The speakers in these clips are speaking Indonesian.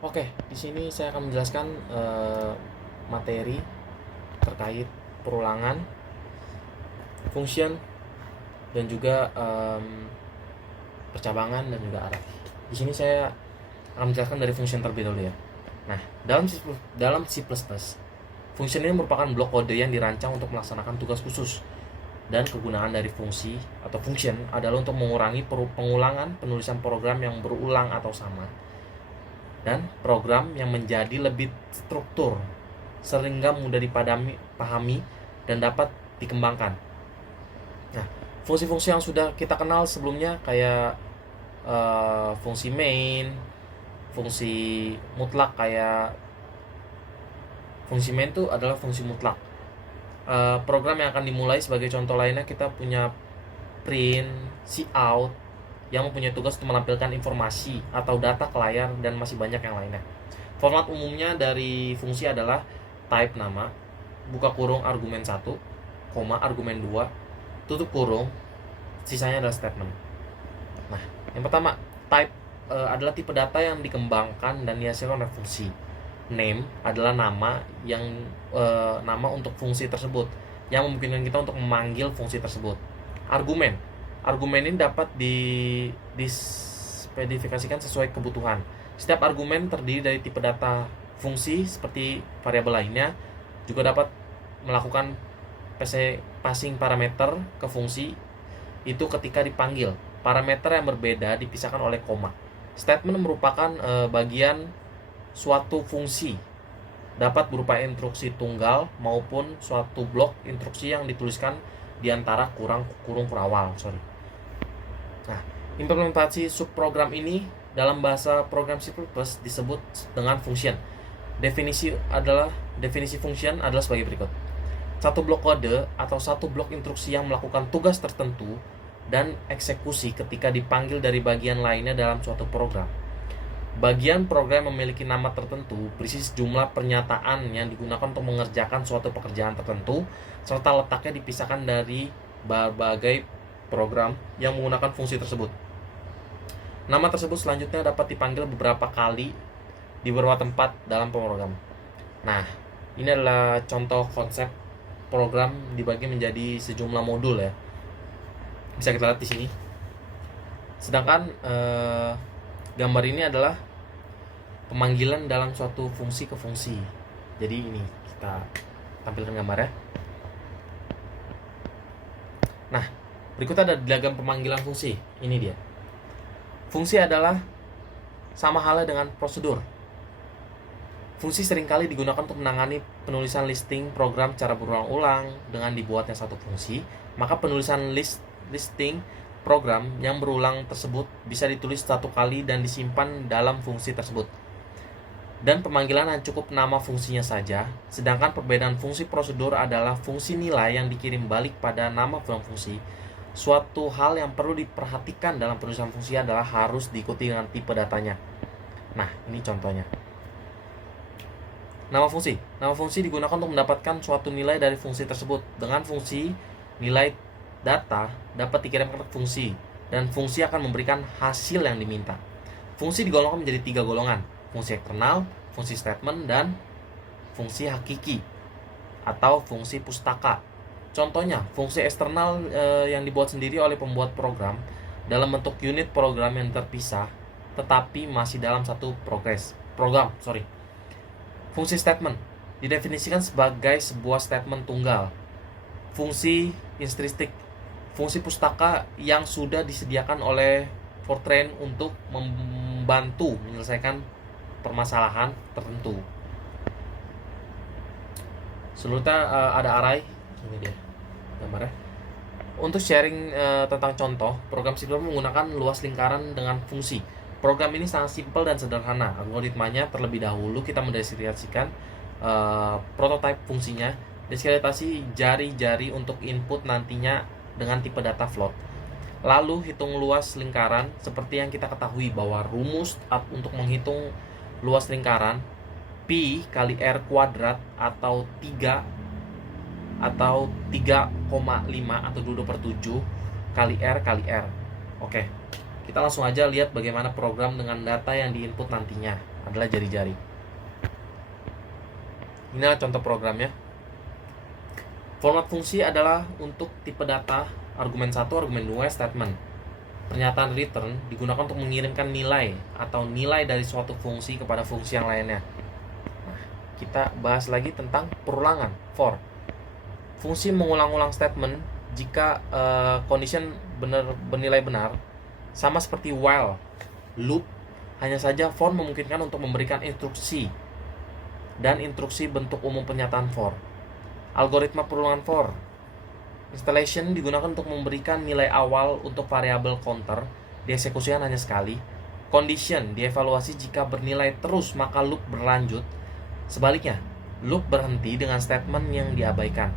Oke, di sini saya akan menjelaskan materi terkait perulangan, function, dan juga percabangan dan juga array. Di sini saya akan menjelaskan dari function terlebih dahulu ya. Nah, dalam C++, function ini merupakan blok kode yang dirancang untuk melaksanakan tugas khusus, dan kegunaan dari fungsi atau function adalah untuk mengurangi pengulangan penulisan program yang berulang atau sama, dan program yang menjadi lebih struktur sehingga mudah dipahami dan dapat dikembangkan. Nah, fungsi-fungsi yang sudah kita kenal sebelumnya kayak fungsi main, fungsi mutlak kayak fungsi main itu adalah fungsi mutlak. Program yang akan dimulai sebagai contoh lainnya kita punya print, cout yang mempunyai tugas untuk menampilkan informasi atau data ke layar dan masih banyak yang lainnya. Format umumnya dari fungsi adalah type nama, buka kurung argumen 1, argumen 2, tutup kurung, sisanya adalah statement. Nah, yang pertama, type adalah tipe data yang dikembangkan dan dihasilkan oleh fungsi. Name adalah nama nama untuk fungsi tersebut yang memungkinkan kita untuk memanggil fungsi tersebut. Argumen ini dapat dispesifikasikan sesuai kebutuhan. Setiap argumen terdiri dari tipe data fungsi seperti variabel lainnya, juga dapat melakukan passing parameter ke fungsi itu ketika dipanggil. Parameter yang berbeda dipisahkan oleh koma. Statement merupakan bagian suatu fungsi, dapat berupa instruksi tunggal maupun suatu blok instruksi yang dituliskan di antara kurung kurawal. Nah, implementasi subprogram ini dalam bahasa program C++ disebut dengan function. Definisi function adalah sebagai berikut. Satu blok kode atau satu blok instruksi yang melakukan tugas tertentu dan eksekusi ketika dipanggil dari bagian lainnya dalam suatu program. Bagian program memiliki nama tertentu berisi sejumlah pernyataan yang digunakan untuk mengerjakan suatu pekerjaan tertentu, serta letaknya dipisahkan dari berbagai program yang menggunakan fungsi tersebut. Nama tersebut selanjutnya dapat dipanggil beberapa kali di beberapa tempat dalam program. Nah, ini adalah contoh konsep program dibagi menjadi sejumlah modul ya. Bisa kita lihat di sini. Sedangkan gambar ini adalah pemanggilan dalam suatu fungsi ke fungsi. Jadi ini kita tampilkan gambarnya. Nah, berikut ada diagram pemanggilan fungsi. Ini dia. Fungsi adalah sama halnya dengan prosedur. Fungsi seringkali digunakan untuk menangani penulisan listing program secara berulang-ulang dengan dibuatnya satu fungsi. Maka penulisan listing program yang berulang tersebut bisa ditulis satu kali dan disimpan dalam fungsi tersebut. Dan pemanggilan hanya cukup nama fungsinya saja, sedangkan perbedaan fungsi prosedur adalah fungsi nilai yang dikirim balik pada nama fungsi. Suatu hal yang perlu diperhatikan dalam penulisan fungsi adalah harus diikuti dengan tipe datanya. Nah, ini contohnya. Nama fungsi digunakan untuk mendapatkan suatu nilai dari fungsi tersebut. Dengan fungsi, nilai data dapat dikirimkan ke fungsi, dan fungsi akan memberikan hasil yang diminta. Fungsi digolongkan menjadi 3 golongan: fungsi eksternal, fungsi statement, dan fungsi hakiki atau fungsi pustaka. Contohnya, fungsi eksternal yang dibuat sendiri oleh pembuat program dalam bentuk unit program yang terpisah tetapi masih dalam satu program. Fungsi statement didefinisikan sebagai sebuah statement tunggal. Fungsi instristik, fungsi pustaka yang sudah disediakan oleh Fortran untuk membantu menyelesaikan permasalahan tertentu. Selanjutnya ada array. Ini dia gambarnya. Untuk sharing tentang contoh, program C++ menggunakan luas lingkaran dengan fungsi. Program ini sangat simpel dan sederhana. Algoritmanya terlebih dahulu kita mendeskripsikan prototipe fungsinya. Deskripsi jari-jari untuk input nantinya dengan tipe data float. Lalu hitung luas lingkaran. Seperti yang kita ketahui bahwa rumus untuk menghitung luas lingkaran pi kali r kuadrat atau 3,5 atau 2/7 kali R. Oke, kita langsung aja lihat bagaimana program dengan data yang diinput nantinya. adalah jari-jari. Inilah contoh programnya. Format fungsi adalah untuk tipe data argumen 1, argumen 2, statement. Pernyataan return digunakan untuk mengirimkan nilai atau nilai dari suatu fungsi kepada fungsi yang lainnya. Nah, kita bahas lagi tentang perulangan, for. Fungsi mengulang-ulang statement jika condition bernilai benar, sama seperti while, loop, hanya saja for memungkinkan untuk memberikan instruksi dan instruksi bentuk umum pernyataan for. Algoritma perulangan for. Installation digunakan untuk memberikan nilai awal untuk variabel counter, dieksekusikan hanya sekali. Condition dievaluasi jika bernilai terus maka loop berlanjut. Sebaliknya, loop berhenti dengan statement yang diabaikan.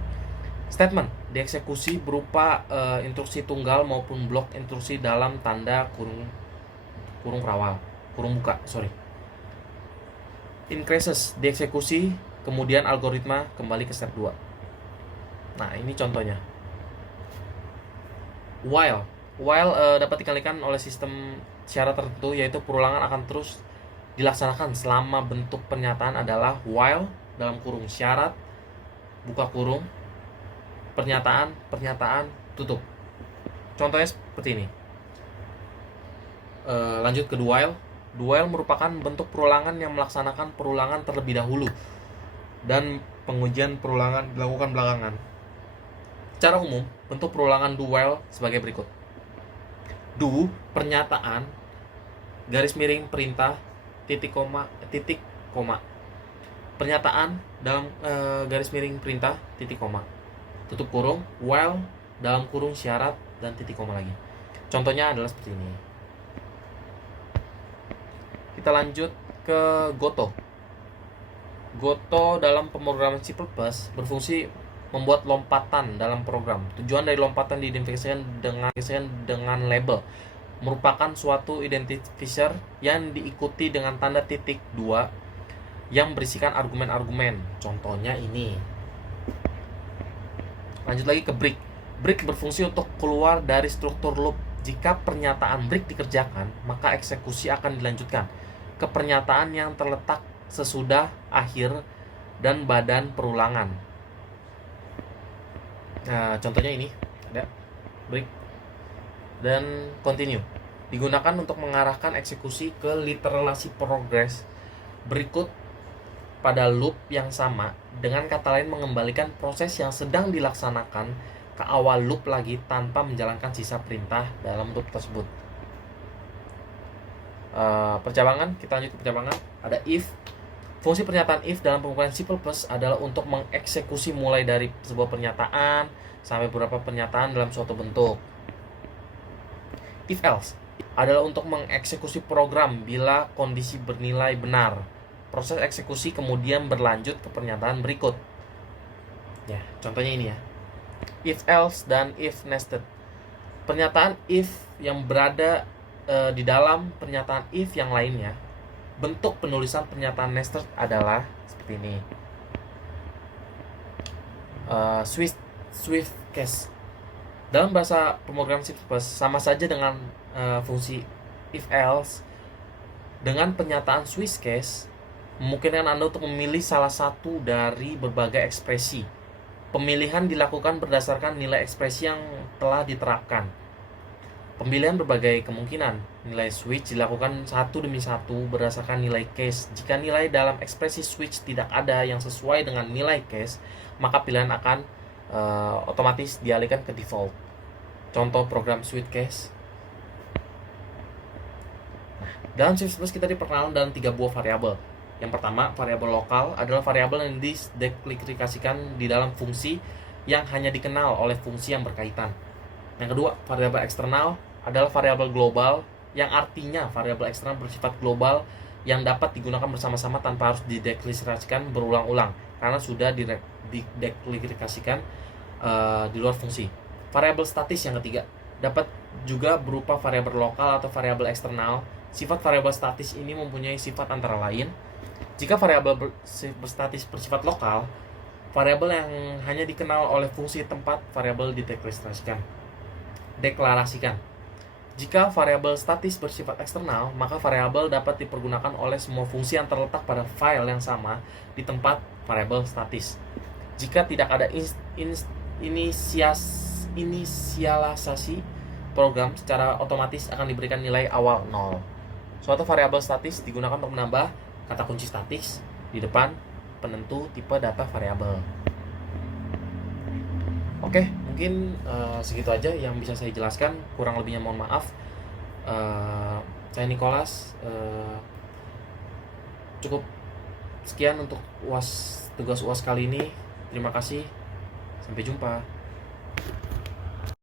Statement dieksekusi berupa instruksi tunggal maupun blok instruksi dalam tanda kurung buka. Increases dieksekusi, kemudian algoritma kembali ke step 2. Nah, ini contohnya. While dapat dikalikan oleh sistem syarat tertentu, yaitu perulangan akan terus dilaksanakan selama bentuk pernyataan adalah while dalam kurung syarat buka kurung pernyataan tutup. Contohnya seperti ini. Lanjut ke while. While merupakan bentuk perulangan yang melaksanakan perulangan terlebih dahulu dan pengujian perulangan dilakukan belakangan. Secara umum, bentuk perulangan do while sebagai berikut. Do, pernyataan, garis miring perintah, titik koma. Pernyataan dalam garis miring perintah, titik koma. Tutup kurung, while dalam kurung syarat dan titik koma lagi. Contohnya adalah seperti ini. Kita lanjut ke Goto. Goto dalam pemrograman C++ berfungsi membuat lompatan dalam program. Tujuan dari lompatan diidentifikasikan dengan label, merupakan suatu identifier yang diikuti dengan tanda titik 2 yang berisikan argumen-argumen. Contohnya ini. Lanjut lagi ke break. Break berfungsi untuk keluar dari struktur loop. Jika pernyataan break dikerjakan, maka eksekusi akan dilanjutkan ke pernyataan yang terletak sesudah akhir dan badan perulangan. Nah, contohnya ini ada break dan continue. Digunakan untuk mengarahkan eksekusi ke literasi progress berikut pada loop yang sama, dengan kata lain mengembalikan proses yang sedang dilaksanakan ke awal loop lagi tanpa menjalankan sisa perintah dalam loop tersebut. Percabangan, kita lanjut ke percabangan. Ada if. Fungsi pernyataan if dalam pemrograman C++ adalah untuk mengeksekusi mulai dari sebuah pernyataan sampai beberapa pernyataan dalam suatu bentuk. If else adalah untuk mengeksekusi program bila kondisi bernilai benar. Proses eksekusi kemudian berlanjut ke pernyataan berikut. Ya, contohnya ini ya. If else dan if nested. Pernyataan if yang berada di dalam pernyataan if yang lainnya. Bentuk penulisan pernyataan nested adalah seperti ini. Swift case. Dalam bahasa pemrograman C++ sama saja dengan fungsi if else. Dengan pernyataan Swift case memungkinkan Anda untuk memilih salah satu dari berbagai ekspresi. Pemilihan dilakukan berdasarkan nilai ekspresi yang telah diterapkan. Pemilihan berbagai kemungkinan. Nilai switch dilakukan satu demi satu berdasarkan nilai case. Jika nilai dalam ekspresi switch tidak ada yang sesuai dengan nilai case, maka pilihan akan otomatis dialihkan ke default. Contoh program switch case. Dalam C++ kita diperkenalkan dalam 3 buah variabel. Yang pertama, variabel lokal adalah variabel yang dideklarasikan di dalam fungsi yang hanya dikenal oleh fungsi yang berkaitan. Yang kedua, variabel eksternal adalah variabel global yang artinya variabel eksternal bersifat global yang dapat digunakan bersama-sama tanpa harus dideklarasikan berulang-ulang karena sudah dideklarasikan di luar fungsi. Variabel statis yang ketiga dapat juga berupa variabel lokal atau variabel eksternal. Sifat variabel statis ini mempunyai sifat antara lain. Jika variabel berstatis bersifat lokal, variabel yang hanya dikenal oleh fungsi tempat variabel dideklarasikan. Jika variabel statis bersifat eksternal, maka variabel dapat dipergunakan oleh semua fungsi yang terletak pada file yang sama di tempat variabel statis. Jika tidak ada inisialisasi, program secara otomatis akan diberikan nilai awal 0. Suatu variabel statis digunakan untuk menambah kata kunci statis di depan penentu tipe data variabel. Oke, mungkin segitu aja yang bisa saya jelaskan. Kurang lebihnya mohon maaf. Saya Nicholas. Cukup sekian untuk tugas UAS kali ini. Terima kasih. Sampai jumpa.